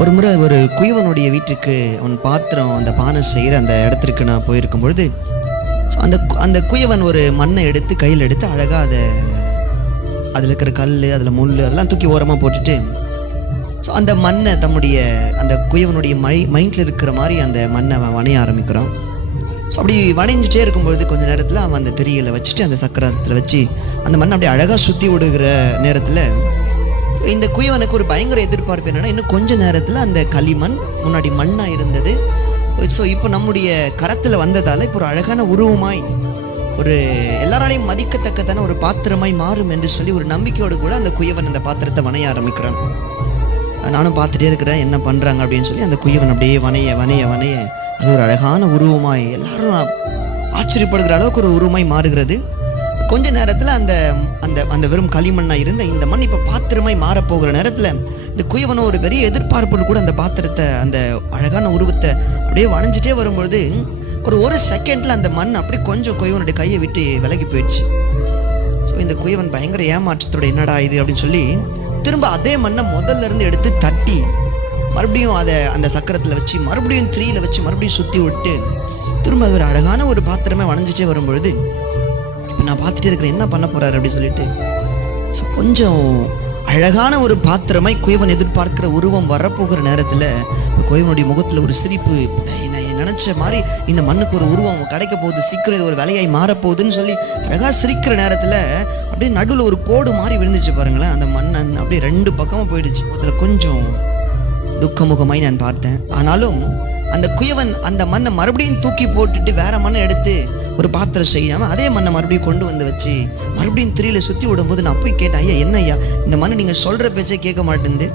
ஒரு முறை ஒரு குயவனுடைய வீட்டுக்கு அவன் பாத்திரம் அந்த பானை செய்கிற அந்த இடத்திற்கு நான் போயிருக்கும் பொழுது, ஸோ அந்த குயவன் ஒரு மண்ணை எடுத்து கையில் எடுத்து அழகாக அதில் இருக்கிற கல், அதில் முள் அதெல்லாம் தூக்கி ஓரமாக போட்டுட்டு, ஸோ அந்த மண்ணை தம்முடைய அந்த குயவனுடைய மைண்டில் இருக்கிற மாதிரி அந்த மண்ணை அவன் வணைய ஆரம்பிக்கிறான். ஸோ அப்படி வணைஞ்சிட்டே இருக்கும்பொழுது கொஞ்ச நேரத்தில் அவன் அந்த திரியில் வச்சுட்டு அந்த சக்கரத்தில் வச்சு அந்த மண்ணை அப்படியே அழகாக சுற்றி விடுகிற நேரத்தில் இந்த குயவனுக்கு ஒரு பயங்கர எதிர்பார்ப்பு என்னென்னா, இன்னும் கொஞ்ச நேரத்தில் அந்த களிமண் முன்னாடி மண்ணாக இருந்தது, ஸோ இப்போ நம்முடைய கரத்தில் வந்ததால் இப்போ ஒரு அழகான உருவமாய் ஒரு எல்லாராலையும் மதிக்கத்தக்கதான ஒரு பாத்திரமாய் மாறும் என்று சொல்லி ஒரு நம்பிக்கையோடு கூட அந்த குயவன் அந்த பாத்திரத்தை வணைய ஆரம்பிக்கிறான். நானும் பார்த்துட்டே இருக்கிறேன் என்ன பண்ணுறாங்க அப்படின்னு சொல்லி அந்த குயவன் அப்படியே வணைய வணைய வணைய அது ஒரு அழகான உருவமாய் எல்லாரும் ஆச்சரியப்படுகிற அளவுக்கு ஒரு உருவமாய் மாறுகிறது. கொஞ்ச நேரத்தில் அந்த அந்த அந்த வெறும் களிமண்ணாக இருந்த இந்த மண் இப்போ பாத்திரமாய் மாறப்போகிற நேரத்தில் இந்த குயவனும் ஒரு பெரிய எதிர்பார்ப்போடு கூட அந்த பாத்திரத்தை அந்த அழகான உருவத்தை அப்படியே வளைஞ்சிட்டே வரும்பொழுது ஒரு செகண்டில் அந்த மண் அப்படியே கொஞ்சம் குயவனுடைய கையை விட்டு விலகி போயிடுச்சு. ஸோ இந்த குயவன் பயங்கர ஏமாற்றத்தோட என்னடா இது அப்படின்னு சொல்லி திரும்ப அதே மண்ணை முதல்ல இருந்து எடுத்து தட்டி மறுபடியும் அதை அந்த சக்கரத்தில் வச்சு மறுபடியும் திரியில் வச்சு மறுபடியும் சுற்றி விட்டு திரும்ப அது ஒரு அழகான ஒரு பாத்திரமே வளைஞ்சிட்டே வரும்பொழுது இப்போ நான் பார்த்துட்டே இருக்கிறேன் என்ன பண்ண போகிறாரு அப்படின்னு சொல்லிட்டு, ஸோ கொஞ்சம் அழகான ஒரு பாத்திரமாய் குயவன் எதிர்பார்க்கிற உருவம் வரப்போகிற நேரத்தில் இப்போ குயவனுடைய முகத்தில் ஒரு சிரிப்பு, நினச்ச மாதிரி இந்த மண்ணுக்கு ஒரு உருவம் கிடைக்க போகுது, சீக்கிரம் இது ஒரு வேலையாய் மாறப்போகுதுன்னு சொல்லி அழகாக சிரிக்கிற நேரத்தில் அப்படியே நடுவில் ஒரு கோடு மாதிரி விழுந்துச்சு பாருங்களேன். அந்த மண் அப்படியே ரெண்டு பக்கமாக போயிடுச்சு. அதில் கொஞ்சம் துக்கமுகமாய் நான் பார்த்தேன். ஆனாலும் அந்த குயவன் அந்த மண்ணை மறுபடியும் தூக்கி போட்டுட்டு வேற மண்ணை எடுத்து ஒரு பாத்திரம் செய்யாமல் அதே மண்ணை மறுபடியும் கொண்டு வந்து வச்சு மறுபடியும் திரியில் சுற்றி விடும்போது நான் போய் கேட்டேன், ஐயா என்ன ஐயா இந்த மண்ணை நீங்கள் சொல்கிற பேச்சே கேட்க மாட்டேங்குது,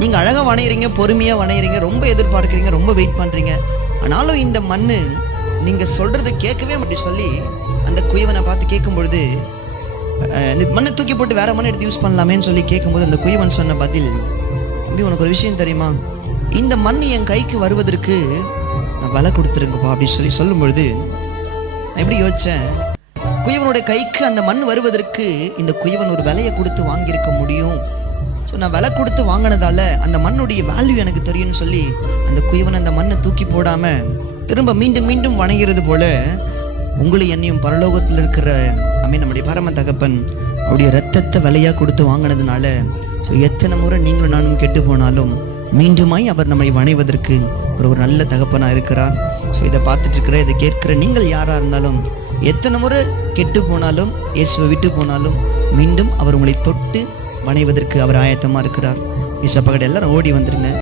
நீங்கள் அழகாக வணையிறீங்க, பொறுமையாக வணையிறீங்க, ரொம்ப எதிர்பார்க்குறீங்க, ரொம்ப வெயிட் பண்ணுறீங்க, ஆனாலும் இந்த மண் நீங்கள் சொல்கிறத கேட்கவே அப்படி சொல்லி அந்த குயவனை பார்த்து கேட்கும் பொழுது இந்த மண்ணை தூக்கி போட்டு வேற மண்ணை எடுத்து யூஸ் பண்ணலாமேன்னு சொல்லி கேட்கும்போது அந்த குயவன் சொன்ன பதில், அப்படி உனக்கு ஒரு விஷயம் தெரியுமா, இந்த மண் என் கைக்கு வருவதற்கு நான் விலை கொடுத்துருங்கப்பா அப்படின்னு சொல்லும் பொழுது நான் எப்படி யோசித்தேன், குயவனுடைய கைக்கு அந்த மண் வருவதற்கு இந்த குயவன் ஒரு விலையை கொடுத்து வாங்கியிருக்க முடியும். ஸோ நான் விலை கொடுத்து வாங்கினதால அந்த மண்ணுடைய வேல்யூ எனக்கு தெரியும்னு சொல்லி அந்த குயவன் அந்த மண்ணை தூக்கி போடாமல் திரும்ப மீண்டும் மீண்டும் வணங்கிறது போல உங்களும் என்னையும் பரலோகத்தில் இருக்கிற நம்முடைய பரம தகப்பன் அவருடைய ரத்தத்தை விலையாக கொடுத்து வாங்கினதுனால ஸோ எத்தனை முறை நீங்களும் நானும் கெட்டு போனாலும் மீண்டுமாய் அவர் நம்மை வணைவதற்கு ஒரு நல்ல தகப்பனாக இருக்கிறார். ஸோ இதை பார்த்துட்டு இருக்கிற இதை கேட்கிற நீங்கள் யாராக இருந்தாலும் எத்தனை முறை கெட்டு போனாலும் இயேசுவை விட்டு போனாலும் மீண்டும் அவர் உங்களை தொட்டு வணைவதற்கு அவர் ஆயத்தமாக இருக்கிறார். இசப்பகடை எல்லாரும் ஓடி வந்துருங்க.